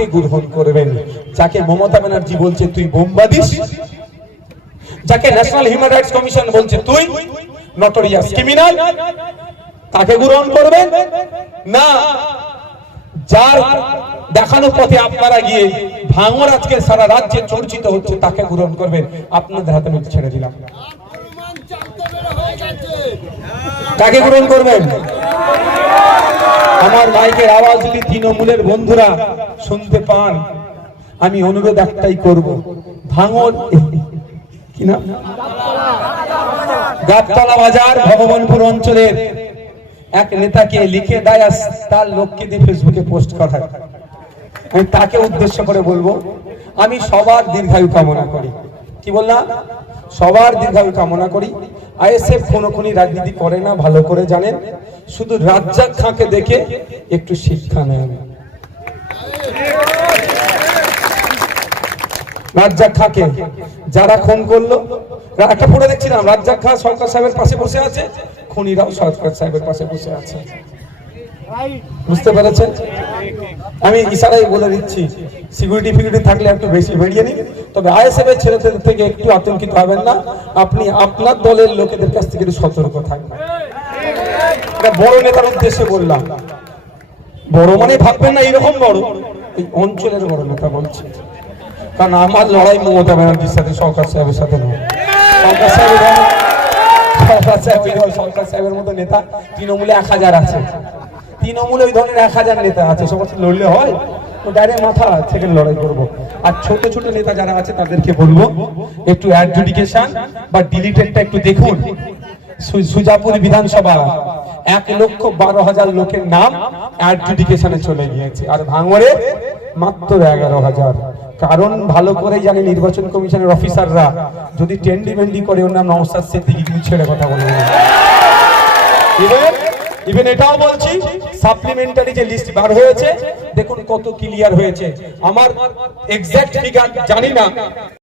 তাকে গ্রহণ করবেন যাকে মমতা ব্যানার্জি বলছে তুই বোমবাদিস, যাকে ন্যাশনাল হিউম্যান রাইটস কমিশন বলছে তুই নটোরিয়াস ক্রিমিনাল, তাকে গ্রহণ করবেন না যার দেখানো পথে আপনারা গিয়ে ভাঙর আজকে সারা রাজ্যে চর্চিত হচ্ছে তাকে গ্রহণ করবেন? আপনাদের হাতে আমি ছেড়ে দিলাম, তাকে গ্রহণ করবেন। আমার মাইকের আওয়াজ যদি তৃণমূলের বন্ধুরা শুনতে পান, আমি অনুরোধ একটাই করব, ভাঙর কি নাম, গাবতলা বাজার ভগবানপুর অঞ্চলের এক নেতাকে লিখে দেয় তার লোককে দিয়ে ফেসবুকে পোস্ট করায়। আমি তাকে উদ্দেশ্য করে বলবো, আমি সবার দীর্ঘায়ু কামনা করি। কি বললাম? সবার দীর্ঘায়ু কামনা করি। আইএসএফ কোনখানি রাজনীতি করে না, ভালো করে জানেন। শুধু রাজ্জাক খাঁকে দেখে একটু শিক্ষা নেন। রাজ্জাক খাঁকে যারা খুন করলো, একটা পড়ে দেখছিলাম, রাজ্জাক খাঁ সরকার সাহেবের পাশে বসে আছে, খুনিরাও সরকার সাহেবের পাশে বসে আছে। বুঝতে পেরেছেন? আমি ইশারায় বলে দিচ্ছি, সিকিউরিটি ফিকিউরিটি থাকলে একটু বেশি বেরিয়ে নিন, তবে আইএসএফ এর ছেলেদের থেকে একটু আতঙ্কিত হবেন না। আপনি আপনার দলের লোকেদের কাছ থেকে একটু সতর্ক থাকবেন। এটা বড় নেতার উদ্দেশ্যে বললাম, বড় মানে ভাববেন না এইরকম বড়, এই অঞ্চলের বড় নেতা বলছি। কারণ আমার লড়াই মমতা ব্যানার্জির সাথে, সরকার সাহেবের সাথে নয়। সরকার সাহেবের মতো নেতা তৃণমূলে 1000 আছে, তৃণমূলে ওই ধরনের 1000 নেতা আছে, সবার সাথে লড়লে হয়? তো ডাইরেক্ট মাথা থেকে লড়াই করবো। আর ছোট ছোট নেতা যারা আছে তাদেরকে বলবো একটু অ্যাডজুডিকেশন বা ডিলিটেডটা একটু দেখুন। সুজাপুর বিধানসভা 1,12,000 লোকের নাম অ্যাডজুডিকেশনে চলে গিয়েছে, আর ভাঙড়ে মাত্র 11,000। কারণ ভালো করে জানে নির্বাচন কমিশনের অফিসাররা যদি টেন্ডি বেন্ডি করে ওর নাম নওশাদ সিদ্দিকী কিন্তু ছেড়ে কথা বলবে। ইভেন এটাও বলছি, সাপ্লিমেন্টারি যে লিস্ট বার হয়েছে দেখুন কত ক্লিয়ার হয়েছে। আমার এক্সাক্ট ফিগার জানি না,